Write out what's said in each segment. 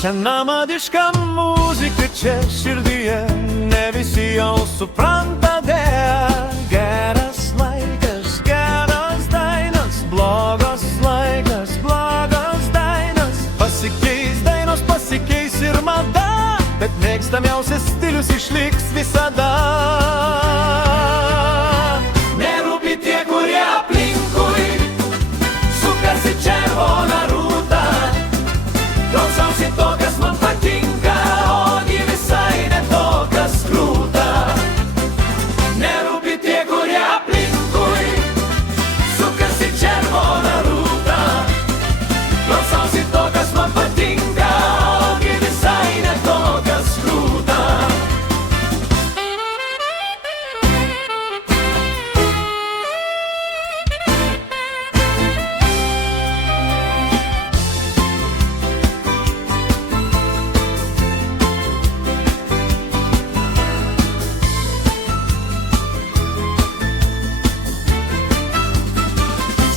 Sena madiška muzika čia širdyje, ne visi jau supranta dėja. Geras laikas, geras dainas, blogas laikas, blogas dainas. Pasikeis dainos, pasikeis ir mada, bet mėgstamiausias stilius išliks visada. Nerūpi tie, kurie aplinkui sukasi červoną rūtą. Klausausi to, kas man patinka, ogi visai ne to, kas krūta. Nerūpi tie, kurie aplinkui sukasi červoną rūtą. Klausausi to, kas man patinka, ogi visai ne to, kas krūta.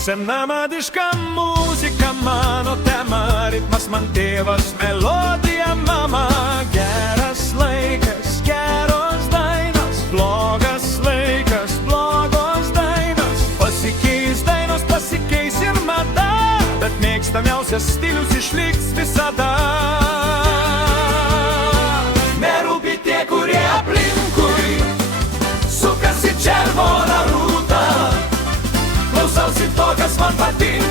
Sena madiška muzika, mano tema, ritmas man tėvas, melodija mama. Geras laikas, geros dainos, blogas laikas, blogos dainos. Pasikeis dainos, pasikeis ir mada, bet mėgstamiausias stilius išliks visada. Nerūpi tie, kurie aplinkui sukasi červoną rūtą. Klausausi to, kas man patinka.